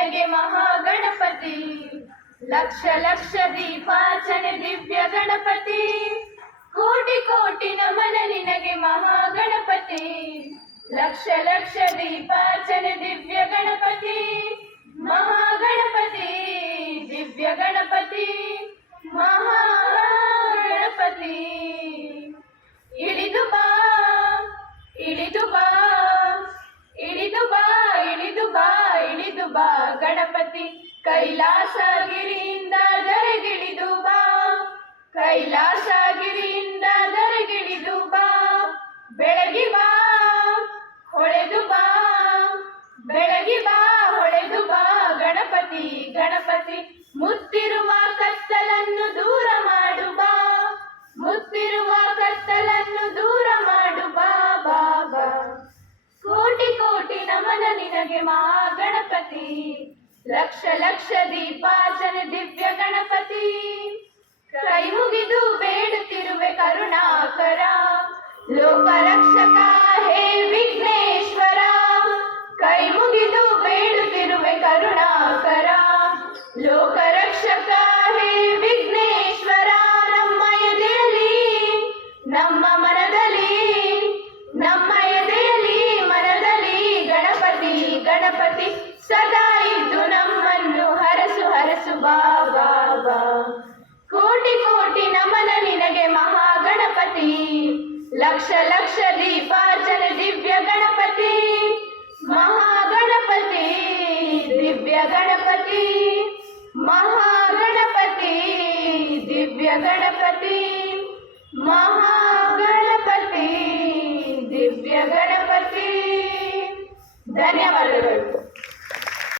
ನಿನಗೆ ಮಹಾಗಣಪತಿ. ಲಕ್ಷ ಲಕ್ಷ ದೀಪಾರ್ಚನೆ ದಿವ್ಯ ಗಣಪತಿ. ಕೋಟಿ ಕೋಟಿ ನಮನ ನಿನಗೆ ಮಹಾಗಣಪತಿ. ಲಕ್ಷ ಲಕ್ಷ ದೀಪಾರ್ಚನೆ ದಿವ್ಯ ಗಣಪತಿ. ಮಹಾಗಣಪತಿ ದಿವ್ಯ ಗಣಪತಿ ಮಹಾಗಣಪತಿ. ಇಳಿದು ಬಾ ಇಳಿದು ಬಾ ಇಳಿದು ಬಾ ಇಳಿದು ಬಾ ಇಳಿದು ಬಾ ಗಣಪತಿ. ಕೈಲಾಸಗಿರಿಯಿಂದ ಧರೆಗಿಳಿದು ಬಾ. ಕೈಲಾಸಗಿರಿಯಿಂದ ಧರೆಗಿಳಿದು ಬಾ. ಬೆಳಗಿ ಬಾ ಹೊಳೆದು ಬಾ. ಬೆಳಗಿ ಬಾ ಹೊಳೆದು ಬಾ ಗಣಪತಿ ಗಣಪತಿ. ಮುತ್ತಿರುವ ಕತ್ತಲನ್ನು ದೂರ ಮಾಡು ಬಾ. ಮುತ್ತಿರುವ ಕತ್ತಲನ್ನು ದೂರ ಮಾಡು ಬಾ ಬಾ ಬಾ. ಕೋಟಿ ಕೋಟಿ ನಮನ ನಿನಗೆ ಮಹಾಗಣಪತಿ. ಲಕ್ಷ ಲಕ್ಷ ದೀಪಾರ್ಚನೆ ದಿವ್ಯ ಗಣಪತಿ. ಕೈ ಮುಗಿದು ಬೇಡುತ್ತಿರುವೆ ಕರುಣಾಕರ. ಲೋಕರಕ್ಷಕ ಹೇ ವಿಘ್ನೇಶ್ವರ. ಕೈ ಮುಗಿದು ಬೇಡುತ್ತಿರುವೆ ಕರುಣಾಕರ. ಲೋಕರಕ್ಷಕ ಹೇ ವಿಘ್ನೇಶ್ವರ. ನಮ್ಮ ಎದೆಯಲ್ಲಿ ನಮ್ಮ ಮನದಲ್ಲಿ ನಮ್ಮ ಎದೆಯಲ್ಲಿ ಮನದಲ್ಲಿ ಗಣಪತಿ ಗಣಪತಿ ಸದಾ ಇದ್ದು ನಮ್ಮನ್ನು ಹರಸು ಹರಸು ಬಾ ಬಾ ಬಾ. ಕೋಟಿ ಕೋಟಿ ನಮನ ನಿನಗೆ ಮಹಾಗಣಪತಿ. ಲಕ್ಷ ಲಕ್ಷ ದೀಪಾರ್ಚನೆ ದಿವ್ಯ ಗಣಪತಿ. ಮಹಾಗಣಪತಿ ದಿವ್ಯ ಗಣಪತಿ ಮಹಾಗಣಪತಿ ದಿವ್ಯ ಗಣಪತಿ ಮಹಾಗಣಪತಿ ದಿವ್ಯ ಗಣಪತಿ. ಧನ್ಯವಾದಗಳು.